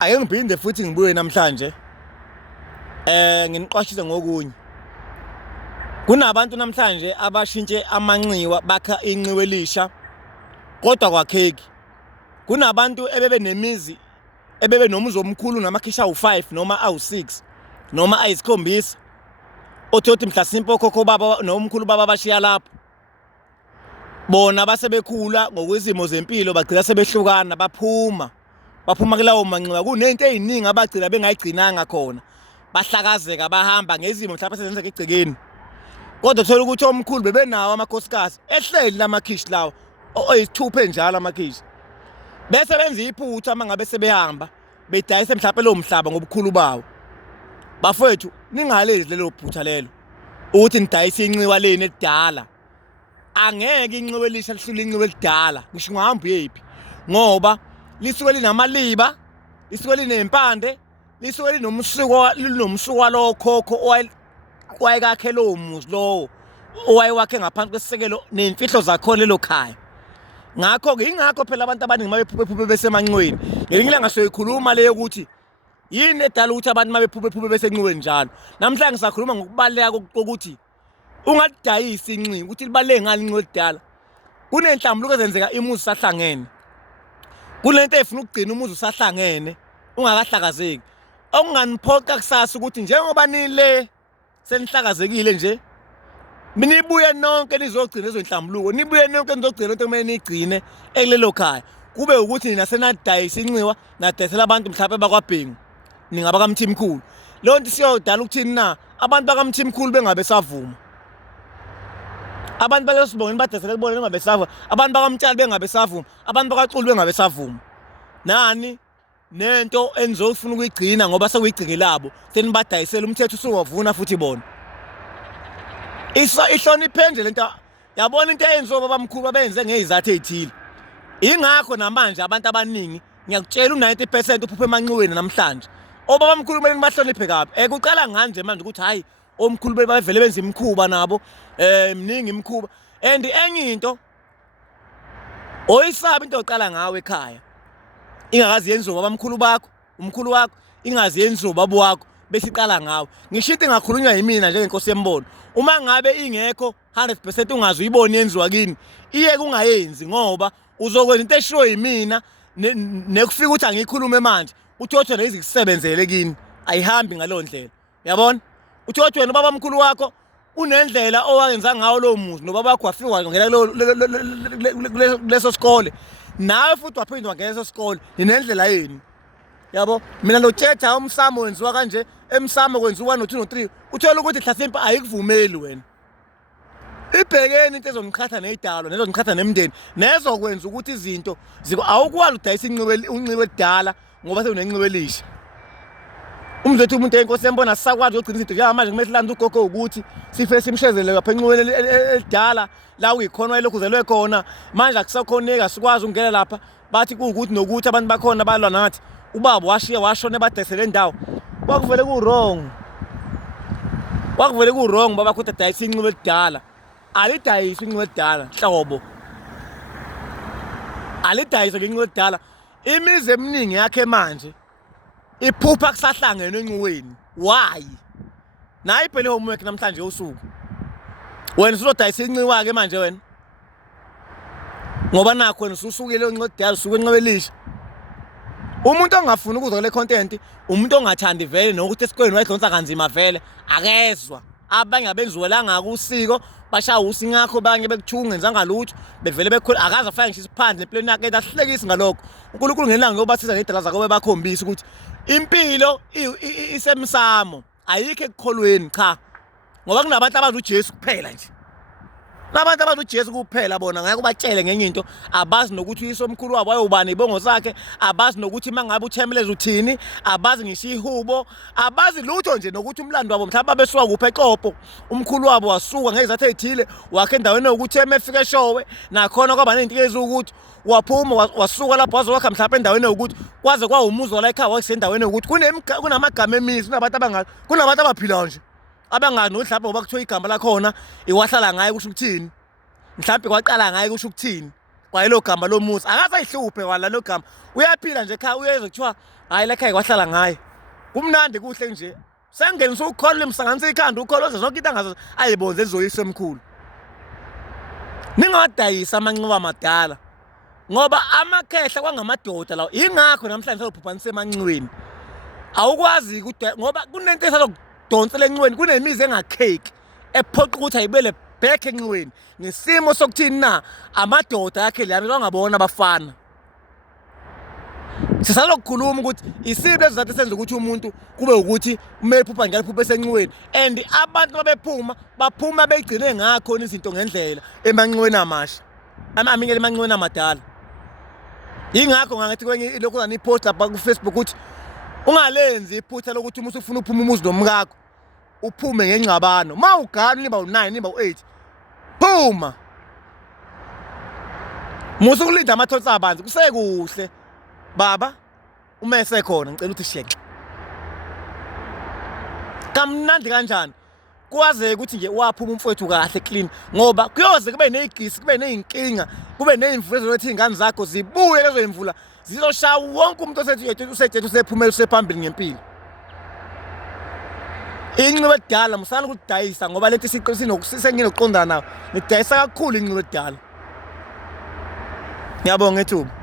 Ake ngiphinde futhi ngibuye namhlanje nginiqwashise ngokunye. Kunabantu namhlanje abashintshe amanxiwa bakha inxiwa elisha kodwa kwakheki. Kunabantu ebebe nemizi ebebe nomuzi omkhulu namakhisha awu5 noma awu6 noma ayisikhombisa. Othothi mhlasimpe okhokho baba nomkhulu baba bashiya lapho. Bona basebekhula ngokwezimo zempilo bagcina sebehlukana baphuma kulawo manxiwa kunento eziningi abagcina bengayigcinanga khona bahlakazeka bahamba ngezimo mhlawumbe sezenzeka egcekeni kodwa uthola ukuthi omkhulu bebenawo amakhosikazi ehleli lamakhishi lawo oyisithuphe njalo amakhishi bese benza iphutha mangabe sebehamba bedayise mhlawumbe lo mhlaba ngobukhulu bawo. Bafowethu ningalezi lelo phutha lelo ukuthi nidayise inxiwa leni edala. Angeke inxiwa elisha lihlule inxiwa elidala ngisho ngihamba yephi ngoba lisuke linamaliba, lisuke linempande, lisuke linomsuka lokhokho owayekakhe lowo muzi lowo owayewakhe ngaphansi kwesisekelo nemfihlo zakhona lelo khaya. Ngakho-ke ingakho phela abantu abaningi mabephuphe besemanxiweni. Ngelinye ilanga siyoyikhuluma le yokuthi yini edala ukuthi abantu mabephuphe besenxiweni njalo. Namhlanje ngisakhuluma ngokubaleka kokuthi ungadayisi inxiwa ukuthi libaleke ngani inxiwa elidala. Kunenhlambuluko ezenzeka imuzi sahlangene. Kulento efuna ukugcina umuzi usahlangene ungakahlakazeki. Okunganiphoqa kusasa ukuthi njengoba nile senihlakazekile nje nibuye nonke nizogcina lezohlambuluko, nibuye nonke nizogcina into kumele nigcine ekulelo khaya. Kube ukuthi nina senadayisa inxiwa nadayisela abantu mhlawumbe bakwaBhengu ningaba kaMthimkhulu. Lo nto siyodala ukuthini na abantu bakaMthimkhulu bengabe savuma. Abantu balesibongeni badayisela kubona bengabe savuma, abantu bakaMtshali bengabe savuma, abantu bakaXulu bengabe savuma. Nani nento enizofuna ukuyigcina ngoba sekuyigcine labo senibadayisela umthetho usuvuna futhi bona. Ihloniphe lento yabona into eyenziwa babamkhulu abenze ngezizathu ezithile. Ingakho namanje abantu abaningi ngiyakutshela u90% uphuphe emanxiweni namhlanje. Obabamkhulu kumele nibahloniphe kabi. Kuqala nganje manje ukuthi hayi omkhulu bevele benza imikhuba nabo mningi imikhuba and enye into oyisaba into oqala ngawe ekhaya ingakazi yenziwa babamkhulu bakho umkhulu wakho ingazi yenziwa babo wakho bese iqala ngawe. Ngisho into engakhulunywa yimina njengenkosi yembono uma ngabe ingekho 100% ungazi uyibona yenziwa kini iye kungayenzi ngoba uzokwenza into eshiwo yimina nekufika ukuthi angikhulume manje uthi othi wena izikusebenzele kini ayihambi ngalo ndlela. Uyabona uthi othi wena babamkhulu wakho unendlela owayenza ngawo lo muzi nobaba wakho wafika wangena kuleso sikole nawe futhi waphinde wangena leso sikole ninendlela yenu. Yabo mina lo thetha umsamo wenziwa kanje emsamo kwenziwa no 2 no 3 uthola ukuthi mhlasimpe ayikuvumeli wena. Ibhekeni into ezoniqhatha nezidalo nezoniqhatha nemndeni nezokwenza ukuthi izinto awukwazi udayisa unxiwa elidala ngoba sewunenxiwa elisha. Umzethu umuntu enkosi yembona sisakwazi ukugcina izinto njengamanje kumele silandwe ugogo ukuthi sife simshezele lapha enxiweni elidala la uyikhona wayelokhuzelwe khona manje akusakhoneka sikwazi ukungena lapha bathi kuukuthi nokuthi abantu bakhona balwa nathi ubaba washiya washona badayisele indawo. Kwakuvele ku-wrong baba ukuthi adayisa inxiwa elidala. Alidayisa inxiwa elidala hlobo. Alidayisa inxiwa elidala. Imizi eminingi yakhe manje iphupha kusahlangene enxiweni. Why? Nayi phela homework namhlanje usuku. Wena usudayisa inxiwa ke manje wena. Ngoba nakho wena ususukile enxiwa elidala usuke enxiwa elisha. Umuntu ongafuni ukuzwa le content, umuntu ongathandi vele nokuthi esikoleni wayedonsa kanzima vele akezwa. Abanye abenziwelanga usiko bashaya usi ngakho banye bekuthunga ngenzanga lutho bevele bekhula akaza afike ngisho isiphandle empilweni yakhe ahlekisi ngalokho. uNkulunkulu ngelanga yobasiza ngedala zakho bakhombisa ukuthi impilo isemsamo ayikho ekukholweni cha ngoba kunabantu abazi uJesu kuphela nje. Nabantu abazi uJesu kuphela bona ngeke ubatshele ngenye into abazi nokuthi uyisomkhulu wabo wayobani ibongo sakhe abazi nokuthi mangabe uThemeleza uthini abazi ngisho ihubo abazi lutho nje nokuthi umlando wabo mhlawumbe besuka kuphi eqopho umkhulu wabo wasuka ngezathu ezithile wakhe endaweni ukuthi emefika eshowe nakhona kwaba nezinto ezukuthi waphuma wasuka lapho wazowakha mhlawumbe endaweni ukuthi kwaze kwawumuzi wala ekhaya wakusendaweni ukuthi kunamagama emizi kunabantu abaphila nje abangazi nokuthi lapho ngoba kuthiwa igama lakhona iwahlala ngaye kusho ukuthini mhlawumbe kwaqala ngaye kusho ukuthini kwayelo gama lomuzi akasayihluphe wala lo gama uyaphila nje ekhaya uyezwe kuthiwa hayi la ekhaya kwahlala ngaye kumnandi kuhle nje sengenisa ukholo lemsanganisa ikhanda ukholoza zonke into angazo ayibonze ezoyise emkhulu ningadayisa amanxiwa amadala ngoba amakhehla kwangamadoda lawo ingakho namhlanje selobhubhanisa emanxiweni awukwazi ukuthi ngoba kunento esalokudonsela enxiweni kunemizi engakheki ephoqa ukuthi ayibele back enxiweni ngesimo sokuthini na amadoda yakhe lana bangabona abafana sisalokukhuluma ukuthi isiphi lezizathu esenza ukuthi umuntu kube ukuthi kumele phupha njalo phupha esenxiweni and abantu baphuma begcine ngakho izinto ngendlela emanxiweni amasha aminye emanxiweni amadala ingakho ngathi kwenye lokho ngani post lapha ku Facebook ukuthi ungalenzi iphutha lokuthi uma usufuna uphuma umuzi nomkakho uphume ngengcabano mawugana niba u9 niba u8 phuma musu kulinda amathotsi abanzi kusekuhle baba uma esekhona ngicela ukuthi sheke kamnandi kanjani kwaze ukuthi nje waphuma umfowethu kahle clean ngoba kuyoze kube nezigisi kube nezinkinga kube nezimvulo zokuthi ingane zakho zibuye lezo imvula zizoshaya wonke umuntu osethethe usephumela usephambili ngempilo inxiwa edala musana ukudayisa ngoba lento senginokuqondana nawo nidayisa kakhulu inxiwa edala ngiyabonga ethuba